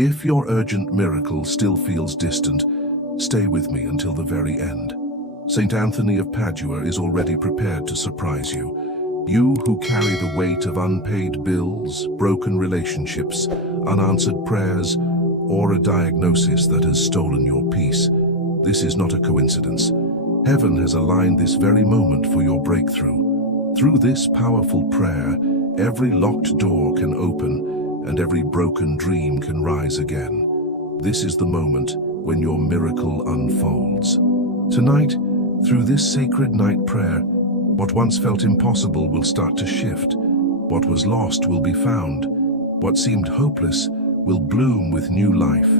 If your urgent miracle still feels distant, stay with me until the very end. St. Anthony of Padua is already prepared to surprise you. You who carry the weight of unpaid bills, broken relationships, unanswered prayers, or a diagnosis that has stolen your peace. This is not a coincidence. Heaven has aligned this very moment for your breakthrough. Through this powerful prayer, every locked door can open and every broken dream can rise again. This is the moment when your miracle unfolds. Tonight, through this sacred night prayer, what once felt impossible will start to shift. What was lost will be found. What seemed hopeless will bloom with new life.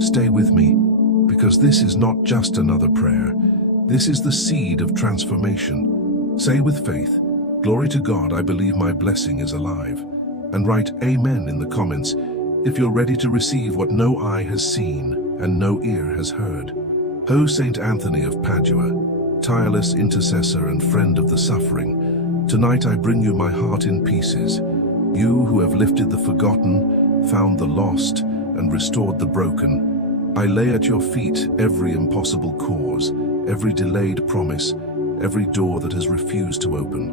Stay with me, because this is not just another prayer. This is the seed of transformation. Say with faith, "Glory to God, I believe my blessing is alive." And write Amen in the comments if you're ready to receive what no eye has seen and no ear has heard. O St. Anthony of Padua, tireless intercessor and friend of the suffering, tonight I bring you my heart in pieces. You who have lifted the forgotten, found the lost, and restored the broken. I lay at your feet every impossible cause, every delayed promise, every door that has refused to open.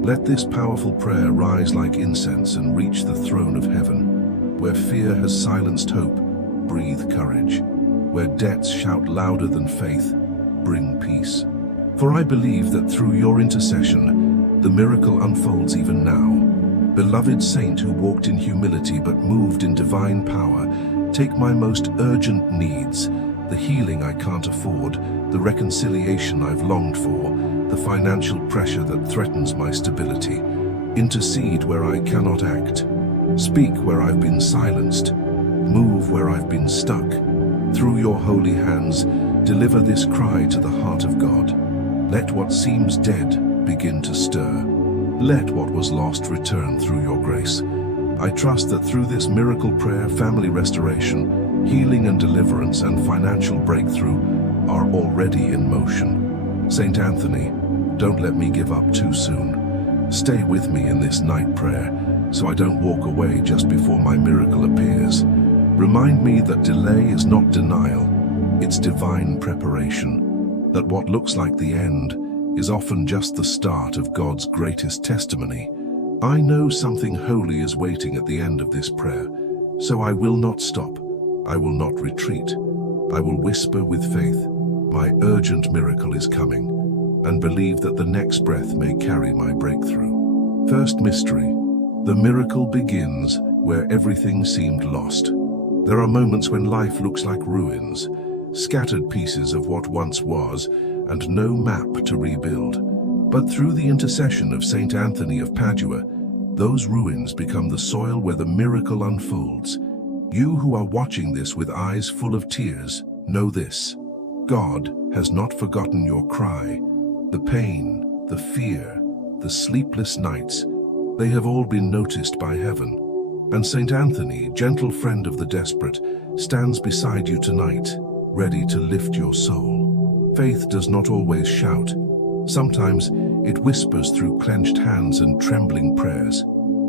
Let this powerful prayer rise like incense and reach the throne of heaven. Where fear has silenced hope, breathe courage. Where debts shout louder than faith, bring peace. For I believe that through your intercession, the miracle unfolds even now. Beloved saint who walked in humility but moved in divine power, take my most urgent needs, the healing I can't afford, the reconciliation I've longed for, the financial pressure that threatens my stability. Intercede where I cannot act. Speak where I've been silenced. Move where I've been stuck. Through your holy hands, deliver this cry to the heart of God. Let what seems dead begin to stir. Let what was lost return through your grace. I trust that through this miracle prayer, family restoration, healing and deliverance, and financial breakthrough are already in motion. St. Anthony, don't let me give up too soon. Stay with me in this night prayer so I don't walk away just before my miracle appears. Remind me that delay is not denial, it's divine preparation. That what looks like the end is often just the start of God's greatest testimony. I know something holy is waiting at the end of this prayer, so I will not stop. I will not retreat. I will whisper with faith, my urgent miracle is coming, and believe that the next breath may carry my breakthrough. First mystery, the miracle begins where everything seemed lost. There are moments when life looks like ruins, scattered pieces of what once was, and no map to rebuild. But through the intercession of St. Anthony of Padua, those ruins become the soil where the miracle unfolds. You who are watching this with eyes full of tears, know this: God has not forgotten your cry. The pain, the fear, the sleepless nights, they have all been noticed by heaven. And St. Anthony, gentle friend of the desperate, stands beside you tonight, ready to lift your soul. Faith does not always shout. Sometimes it whispers through clenched hands and trembling prayers.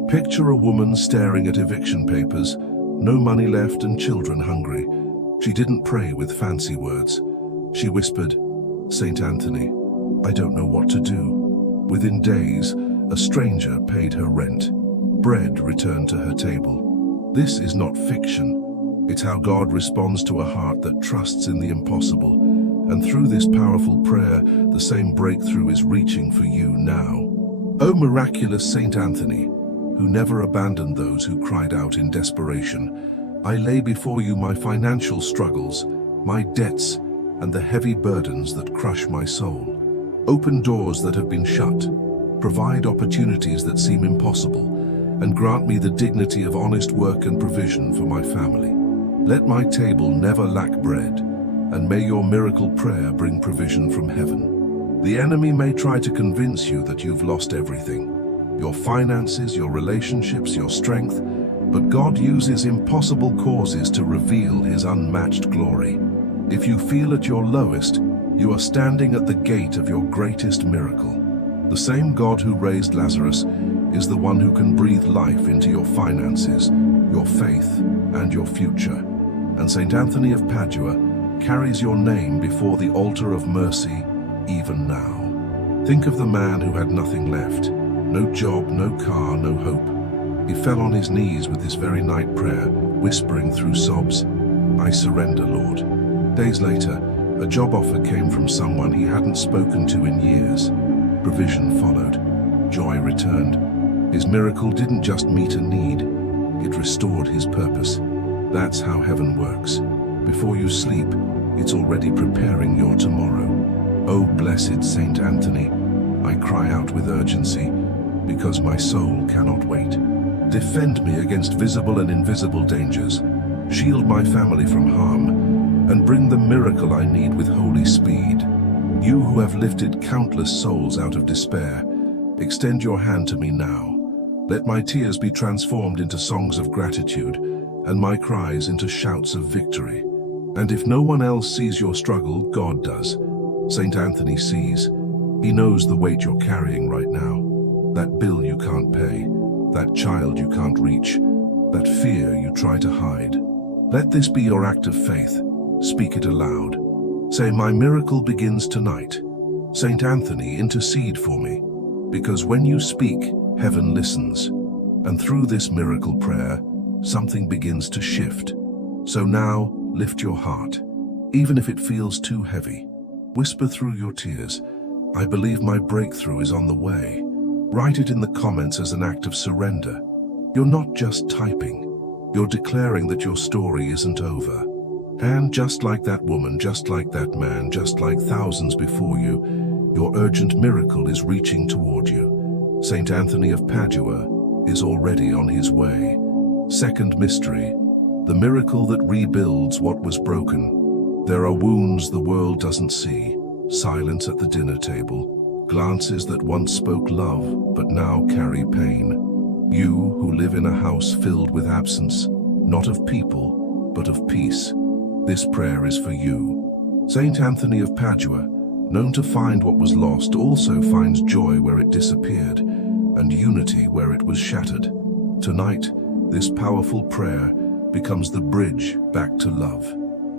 Picture a woman staring at eviction papers, no money left and children hungry. She didn't pray with fancy words. She whispered, "St. Anthony, I don't know what to do." Within days, a stranger paid her rent. Bread returned to her table. This is not fiction. It's how God responds to a heart that trusts in the impossible. And through this powerful prayer, the same breakthrough is reaching for you now. O miraculous St. Anthony, who never abandoned those who cried out in desperation, I lay before you my financial struggles, my debts, and the heavy burdens that crush my soul. Open doors that have been shut, provide opportunities that seem impossible, and grant me the dignity of honest work and provision for my family. Let my table never lack bread, and may your miracle prayer bring provision from heaven. The enemy may try to convince you that you've lost everything, your finances, your relationships, your strength, but God uses impossible causes to reveal his unmatched glory. If you feel at your lowest, you are standing at the gate of your greatest miracle. The same God who raised Lazarus is the one who can breathe life into your finances, your faith, and your future. And Saint Anthony of Padua carries your name before the altar of mercy even now. Think of the man who had nothing left, no job, no car, no hope. He fell on his knees with this very night prayer, whispering through sobs, "I surrender, Lord." Days later, a job offer came from someone he hadn't spoken to in years. Provision followed. Joy returned. His miracle didn't just meet a need, it restored his purpose. That's how heaven works. Before you sleep, it's already preparing your tomorrow. Oh, blessed Saint Anthony, I cry out with urgency, because my soul cannot wait. Defend me against visible and invisible dangers. Shield my family from harm, and bring the miracle I need with holy speed. You who have lifted countless souls out of despair, extend your hand to me now. Let my tears be transformed into songs of gratitude, and my cries into shouts of victory. And if no one else sees your struggle, God does. Saint Anthony sees. He knows the weight you're carrying right now. That bill you can't pay, that child you can't reach, that fear you try to hide. Let this be your act of faith. Speak it aloud. Say, my miracle begins tonight. Saint Anthony, intercede for me. Because when you speak, heaven listens. And through this miracle prayer, something begins to shift. So now, lift your heart. Even if it feels too heavy, whisper through your tears, I believe my breakthrough is on the way. Write it in the comments as an act of surrender. You're not just typing. You're declaring that your story isn't over. And just like that woman, just like that man, just like thousands before you, your urgent miracle is reaching toward you. Saint Anthony of Padua is already on his way. Second mystery, the miracle that rebuilds what was broken. There are wounds the world doesn't see, silence at the dinner table, glances that once spoke love but now carry pain. You who live in a house filled with absence, not of people, but of peace. This prayer is for you. Saint Anthony of Padua, known to find what was lost, also finds joy where it disappeared, and unity where it was shattered. Tonight, this powerful prayer becomes the bridge back to love.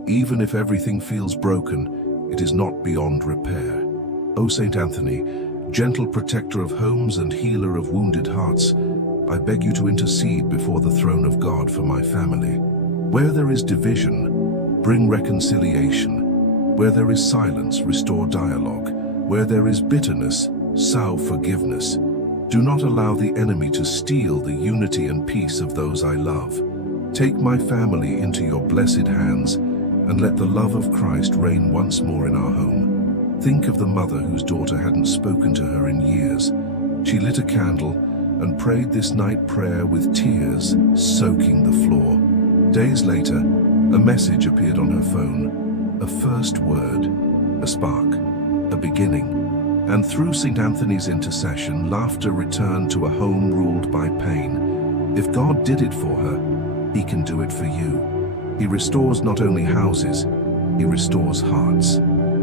Even if everything feels broken, it is not beyond repair. O Saint Anthony, gentle protector of homes and healer of wounded hearts, I beg you to intercede before the throne of God for my family. Where there is division, bring reconciliation. Where there is silence, restore dialogue. Where there is bitterness, sow forgiveness. Do not allow the enemy to steal the unity and peace of those I love. Take my family into your blessed hands, and let the love of Christ reign once more in our home. Think of the mother whose daughter hadn't spoken to her in years. She lit a candle and prayed this night prayer with tears soaking the floor. Days later, a message appeared on her phone, a first word, a spark, a beginning. And through St. Anthony's intercession, laughter returned to a home ruled by pain. If God did it for her, He can do it for you. He restores not only houses, He restores hearts.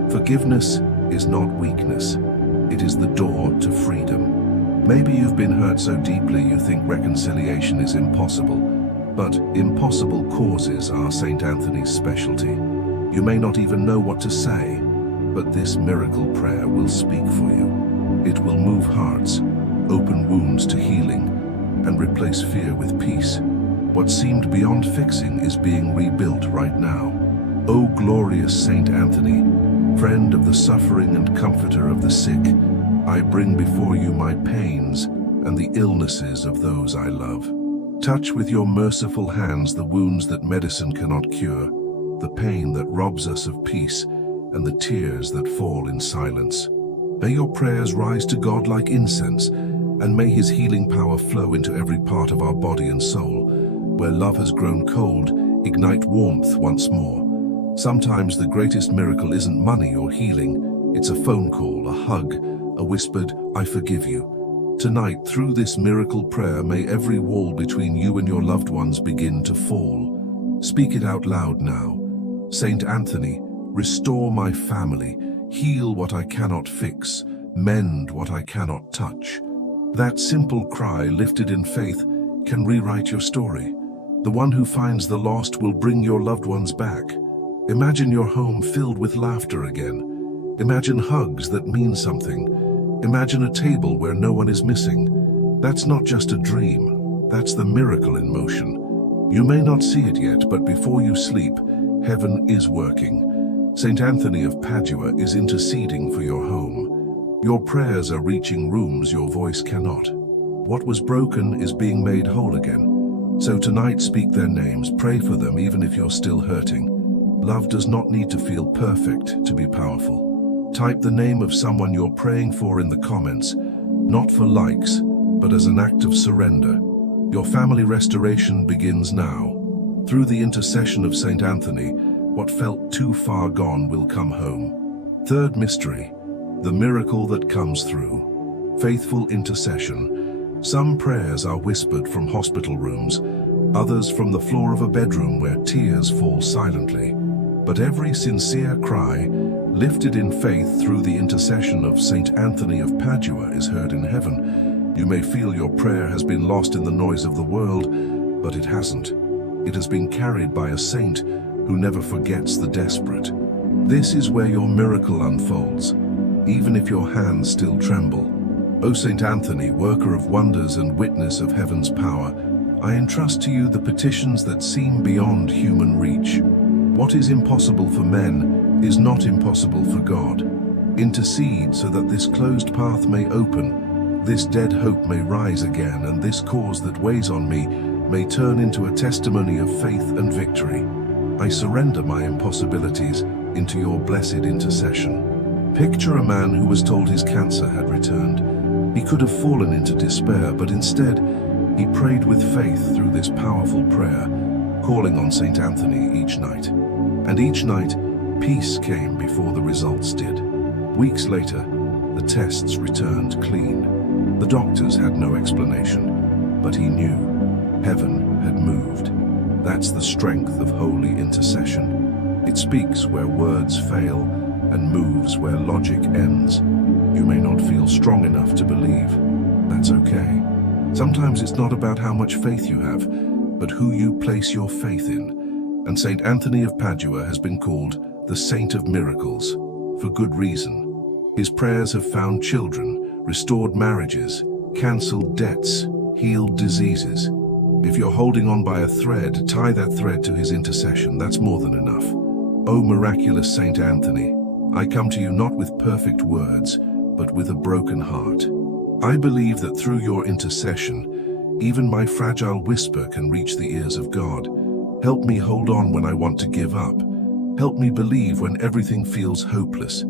Forgiveness is not weakness. It is the door to freedom. Maybe you've been hurt so deeply you think reconciliation is impossible. But impossible causes are St. Anthony's specialty. You may not even know what to say, but this miracle prayer will speak for you. It will move hearts, open wounds to healing, and replace fear with peace. What seemed beyond fixing is being rebuilt right now. O glorious Saint Anthony, friend of the suffering and comforter of the sick, I bring before you my pains and the illnesses of those I love. Touch with your merciful hands the wounds that medicine cannot cure, the pain that robs us of peace, and the tears that fall in silence. May your prayers rise to God like incense, and may His healing power flow into every part of our body and soul. Where love has grown cold, ignite warmth once more. Sometimes the greatest miracle isn't money or healing, it's a phone call, a hug, a whispered, I forgive you. Tonight, through this miracle prayer, may every wall between you and your loved ones begin to fall. Speak it out loud now. Saint Anthony, restore my family, heal what I cannot fix, mend what I cannot touch. That simple cry, lifted in faith, can rewrite your story. The one who finds the lost will bring your loved ones back. Imagine your home filled with laughter again. Imagine hugs that mean something. Imagine a table where no one is missing. That's not just a dream. That's the miracle in motion. You may not see it yet, but before you sleep, heaven is working. St. Anthony of Padua is interceding for your home. Your prayers are reaching rooms your voice cannot. What was broken is being made whole again. So tonight, speak their names, pray for them even if you're still hurting. Love does not need to feel perfect to be powerful. Type the name of someone you're praying for in the comments, not for likes, but as an act of surrender. Your family restoration begins now. Through the intercession of St. Anthony, what felt too far gone will come home. Third mystery, the miracle that comes through. Faithful intercession. Some prayers are whispered from hospital rooms, others from the floor of a bedroom where tears fall silently. But every sincere cry, lifted in faith through the intercession of St. Anthony of Padua, is heard in heaven. You may feel your prayer has been lost in the noise of the world, but it hasn't. It has been carried by a saint who never forgets the desperate. This is where your miracle unfolds, even if your hands still tremble. O St. Anthony, worker of wonders and witness of heaven's power, I entrust to you the petitions that seem beyond human reach. What is impossible for men is not impossible for God. Intercede so that this closed path may open, this dead hope may rise again, and this cause that weighs on me may turn into a testimony of faith and victory. I surrender my impossibilities into your blessed intercession. Picture a man who was told his cancer had returned. He could have fallen into despair, but instead, he prayed with faith through this powerful prayer, calling on St. Anthony each night. And each night, peace came before the results did. Weeks later, the tests returned clean. The doctors had no explanation, but he knew heaven had moved. That's the strength of holy intercession. It speaks where words fail and moves where logic ends. You may not feel strong enough to believe. That's okay. Sometimes it's not about how much faith you have, but who you place your faith in. And St. Anthony of Padua has been called the Saint of Miracles for good reason. His prayers have found children, restored marriages, cancelled debts, healed diseases. If you're holding on by a thread, tie that thread to his intercession. That's more than enough. O miraculous St. Anthony, I come to you not with perfect words, but with a broken heart. I believe that through your intercession, even my fragile whisper can reach the ears of God. Help me hold on when I want to give up. Help me believe when everything feels hopeless.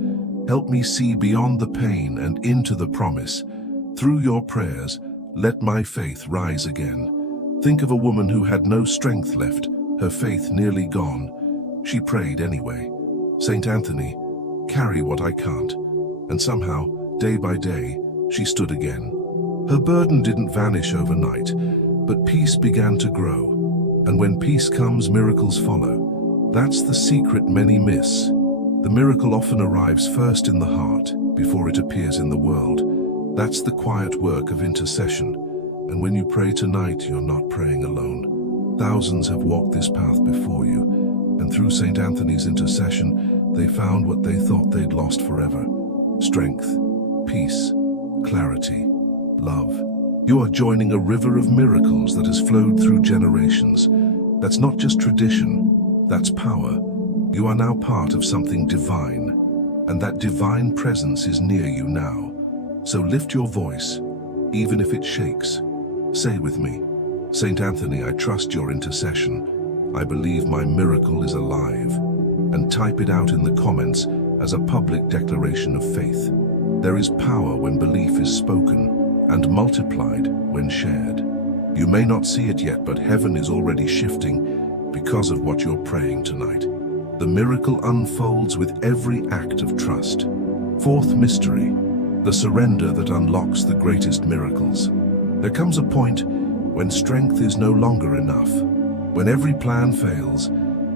Help me see beyond the pain and into the promise. Through your prayers, let my faith rise again. Think of a woman who had no strength left, her faith nearly gone. She prayed anyway. St. Anthony, carry what I can't. And somehow, day by day, she stood again. Her burden didn't vanish overnight, but peace began to grow. And when peace comes, miracles follow. That's the secret many miss. The miracle often arrives first in the heart, before it appears in the world. That's the quiet work of intercession. And when you pray tonight, you're not praying alone. Thousands have walked this path before you, and through St. Anthony's intercession, they found what they thought they'd lost forever. Strength, peace, clarity, love. You are joining a river of miracles that has flowed through generations. That's not just tradition, that's power. You are now part of something divine, and that divine presence is near you now. So lift your voice, even if it shakes. Say with me, St. Anthony, I trust your intercession. I believe my miracle is alive. And type it out in the comments as a public declaration of faith. There is power when belief is spoken, and multiplied when shared. You may not see it yet, but heaven is already shifting because of what you're praying tonight. The miracle unfolds with every act of trust. Fourth mystery, the surrender that unlocks the greatest miracles. There comes a point when strength is no longer enough, when every plan fails,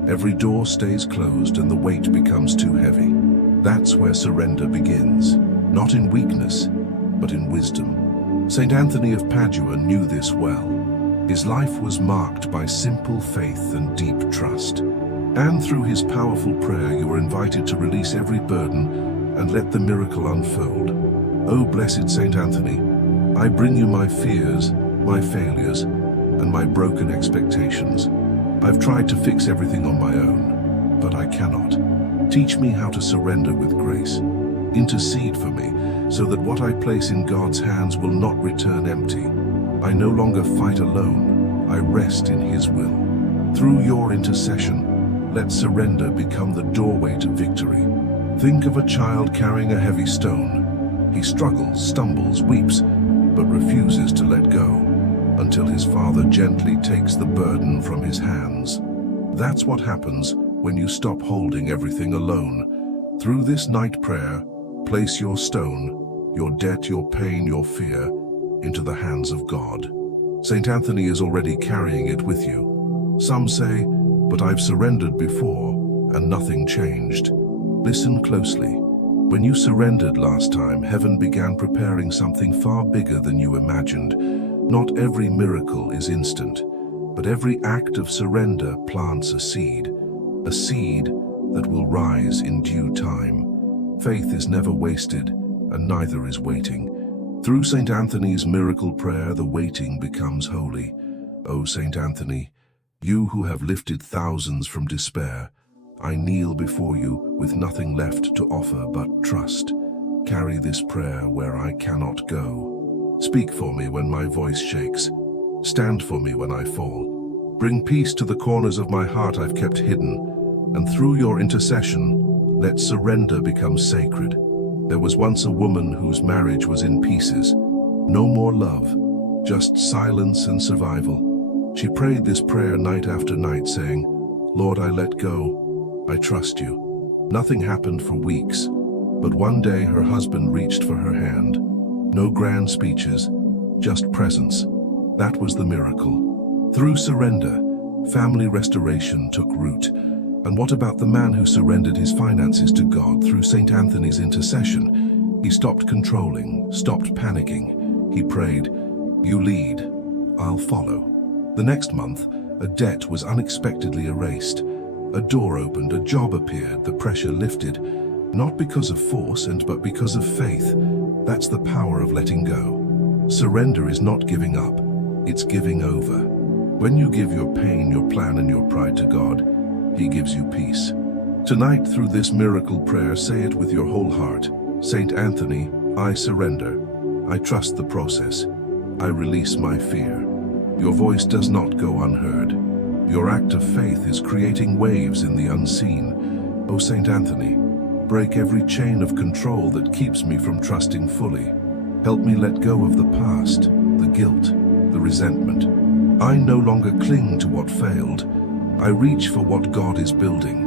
every door stays closed, and the weight becomes too heavy. That's where surrender begins, not in weakness, but in wisdom. St. Anthony of Padua knew this well. His life was marked by simple faith and deep trust. And through his powerful prayer, you are invited to release every burden and let the miracle unfold. O blessed Saint Anthony, I bring you my fears, my failures, and my broken expectations. I've tried to fix everything on my own, but I cannot. Teach me how to surrender with grace. Intercede for me, so that what I place in God's hands will not return empty. I no longer fight alone, I rest in His will. Through your intercession, let surrender become the doorway to victory. Think of a child carrying a heavy stone. He struggles, stumbles, weeps, but refuses to let go, until his father gently takes the burden from his hands. That's what happens when you stop holding everything alone. Through this night prayer, place your stone, your debt, your pain, your fear, into the hands of God. Saint Anthony is already carrying it with you. Some say, "But I've surrendered before, and nothing changed." Listen closely. When you surrendered last time, heaven began preparing something far bigger than you imagined. Not every miracle is instant, but every act of surrender plants a seed that will rise in due time. Faith is never wasted, and neither is waiting. Through Saint Anthony's miracle prayer, the waiting becomes holy. O Saint Anthony, you who have lifted thousands from despair, I kneel before you with nothing left to offer but trust. Carry this prayer where I cannot go. Speak for me when my voice shakes. Stand for me when I fall. Bring peace to the corners of my heart I've kept hidden. And through your intercession, let surrender become sacred. There was once a woman whose marriage was in pieces. No more love, just silence and survival. She prayed this prayer night after night, saying, "Lord, I let go. I trust you." Nothing happened for weeks, but one day her husband reached for her hand. No grand speeches, just presence. That was the miracle. Through surrender, family restoration took root. And what about the man who surrendered his finances to God through Saint Anthony's intercession? He stopped controlling, stopped panicking. He prayed, "You lead, I'll follow." The next month, a debt was unexpectedly erased. A door opened, a job appeared, the pressure lifted. Not because of force, but because of faith. That's the power of letting go. Surrender is not giving up, it's giving over. When you give your pain, your plan, and your pride to God, He gives you peace. Tonight, through this miracle prayer, say it with your whole heart. Saint Anthony, I surrender. I trust the process. I release my fear. Your voice does not go unheard. Your act of faith is creating waves in the unseen. O Saint Anthony, break every chain of control that keeps me from trusting fully. Help me let go of the past, the guilt, the resentment. I no longer cling to what failed. I reach for what God is building.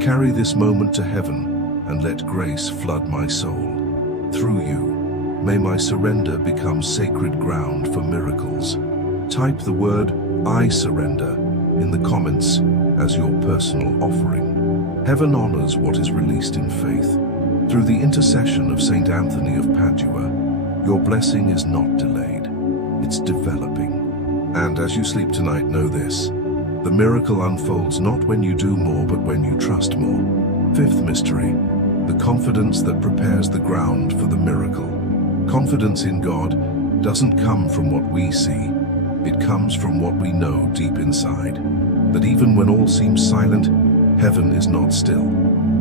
Carry this moment to heaven and let grace flood my soul. Through you, may my surrender become sacred ground for miracles. Type the word "I surrender" in the comments as your personal offering. Heaven honors what is released in faith. Through the intercession of Saint Anthony of Padua, your blessing is not delayed, it's developing. And as you sleep tonight, know this: the miracle unfolds not when you do more, but when you trust more. Fifth mystery, the confidence that prepares the ground for the miracle. Confidence in God doesn't come from what we see. It comes from what we know deep inside. That even when all seems silent, heaven is not still.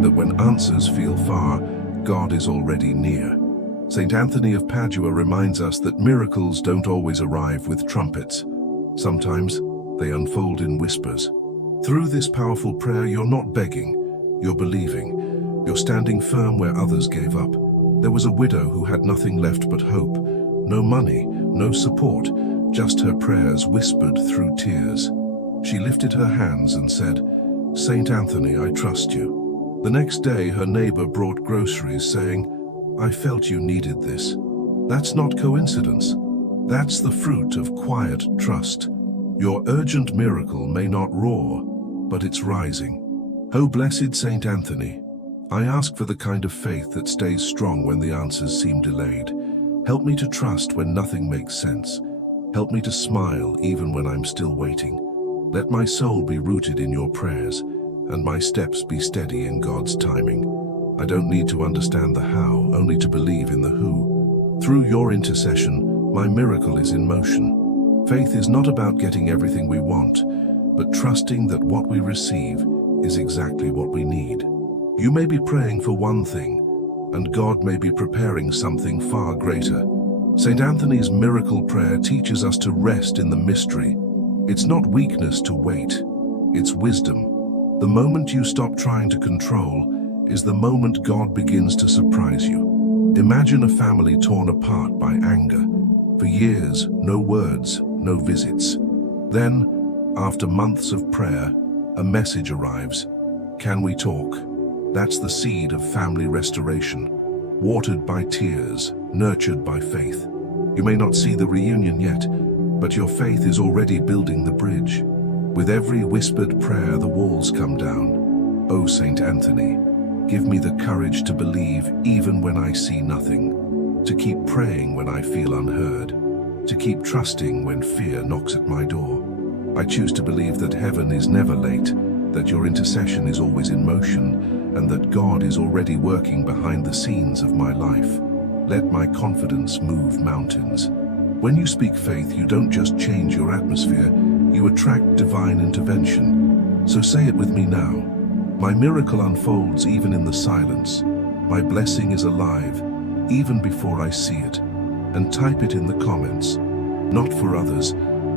That when answers feel far, God is already near. Saint Anthony of Padua reminds us that miracles don't always arrive with trumpets. Sometimes they unfold in whispers. Through this powerful prayer, you're not begging, you're believing. You're standing firm where others gave up. There was a widow who had nothing left but hope. No money, no support, just her prayers whispered through tears. She lifted her hands and said, "Saint Anthony, I trust you." The next day, her neighbor brought groceries, saying, "I felt you needed this." That's not coincidence. That's the fruit of quiet trust. Your urgent miracle may not roar, but it's rising. O blessed Saint Anthony, I ask for the kind of faith that stays strong when the answers seem delayed. Help me to trust when nothing makes sense. Help me to smile even when I'm still waiting. Let my soul be rooted in your prayers, and my steps be steady in God's timing. I don't need to understand the how, only to believe in the who. Through your intercession, my miracle is in motion. Faith is not about getting everything we want, but trusting that what we receive is exactly what we need. You may be praying for one thing, and God may be preparing something far greater. St. Anthony's miracle prayer teaches us to rest in the mystery. It's not weakness to wait, it's wisdom. The moment you stop trying to control is the moment God begins to surprise you. Imagine a family torn apart by anger. For years, no words, no visits. Then, after months of prayer, a message arrives. Can we talk? That's the seed of family restoration, watered by tears, nurtured by faith. You may not see the reunion yet, but your faith is already building the bridge. With every whispered prayer, the walls come down. Oh, Saint Anthony, give me the courage to believe even when I see nothing, to keep praying when I feel unheard, to keep trusting when fear knocks at my door. I choose to believe that heaven is never late, that your intercession is always in motion, and that God is already working behind the scenes of my life. Let my confidence move mountains. When you speak faith, you don't just change your atmosphere, you attract divine intervention. So say it with me now. My miracle unfolds even in the silence. My blessing is alive, even before I see it. And type it in the comments, not for others,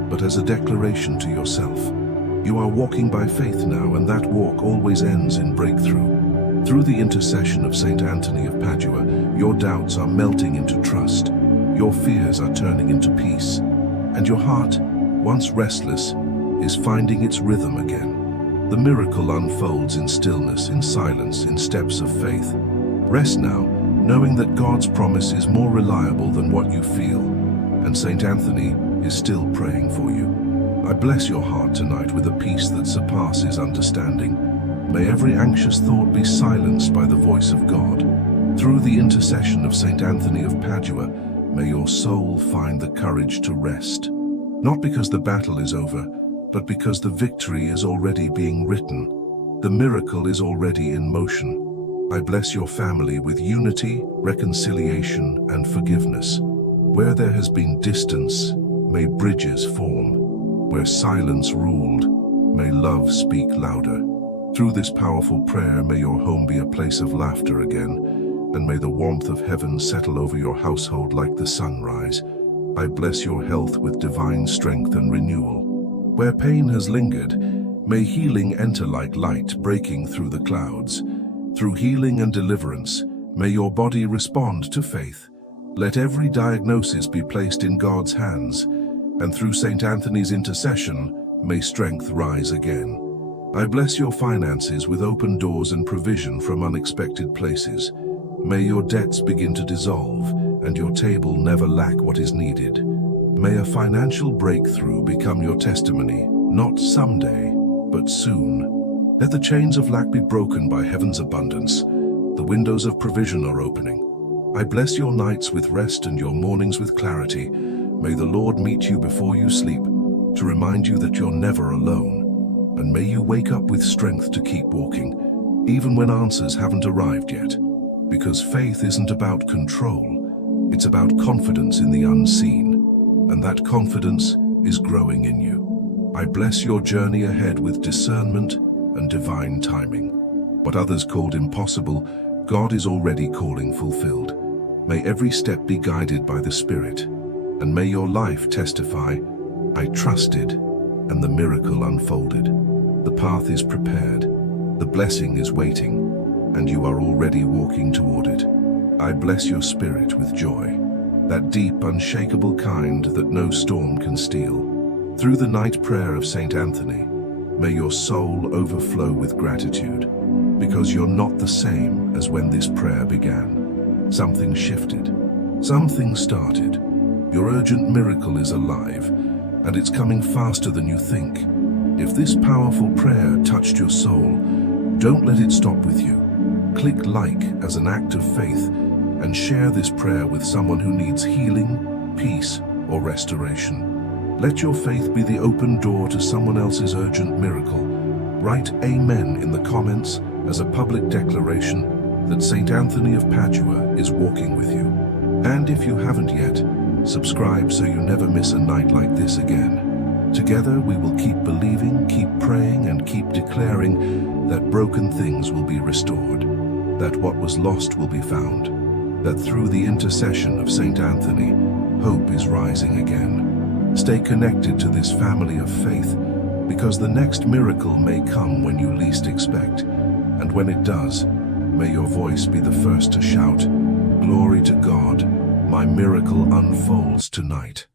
but as a declaration to yourself. You are walking by faith now, and that walk always ends in breakthrough. Through the intercession of St. Anthony of Padua, your doubts are melting into trust. Your fears are turning into peace. And your heart, once restless, is finding its rhythm again. The miracle unfolds in stillness, in silence, in steps of faith. Rest now, knowing that God's promise is more reliable than what you feel, and St. Anthony is still praying for you. I bless your heart tonight with a peace that surpasses understanding. May every anxious thought be silenced by the voice of God. Through the intercession of St. Anthony of Padua, may your soul find the courage to rest. Not because the battle is over, but because the victory is already being written. The miracle is already in motion. I bless your family with unity, reconciliation, and forgiveness. Where there has been distance, may bridges form. Where silence ruled, may love speak louder. Through this powerful prayer, may your home be a place of laughter again, and may the warmth of heaven settle over your household like the sunrise. I bless your health with divine strength and renewal. Where pain has lingered, may healing enter like light breaking through the clouds. Through healing and deliverance, may your body respond to faith. Let every diagnosis be placed in God's hands, and through St. Anthony's intercession, may strength rise again. I bless your finances with open doors and provision from unexpected places. May your debts begin to dissolve, and your table never lack what is needed. May a financial breakthrough become your testimony, not someday, but soon. Let the chains of lack be broken by heaven's abundance. The windows of provision are opening. I bless your nights with rest and your mornings with clarity. May the Lord meet you before you sleep, to remind you that you're never alone. And may you wake up with strength to keep walking, even when answers haven't arrived yet. Because faith isn't about control, it's about confidence in the unseen. And that confidence is growing in you. I bless your journey ahead with discernment and divine timing. What others called impossible, God is already calling fulfilled. May every step be guided by the Spirit. And may your life testify, I trusted, and the miracle unfolded. The path is prepared, the blessing is waiting, and you are already walking toward it. I bless your spirit with joy, that deep, unshakable kind that no storm can steal. Through the night prayer of St. Anthony, may your soul overflow with gratitude, because you're not the same as when this prayer began. Something shifted, something started. Your urgent miracle is alive, and it's coming faster than you think. If this powerful prayer touched your soul, don't let it stop with you. Click like as an act of faith and share this prayer with someone who needs healing, peace, or restoration. Let your faith be the open door to someone else's urgent miracle. Write Amen in the comments as a public declaration that St. Anthony of Padua is walking with you. And if you haven't yet, subscribe so you never miss a night like this again. Together we will keep believing, keep praying, and keep declaring that broken things will be restored, that what was lost will be found, that through the intercession of St. Anthony, hope is rising again. Stay connected to this family of faith, because the next miracle may come when you least expect, and when it does, may your voice be the first to shout, "Glory to God, my miracle unfolds tonight."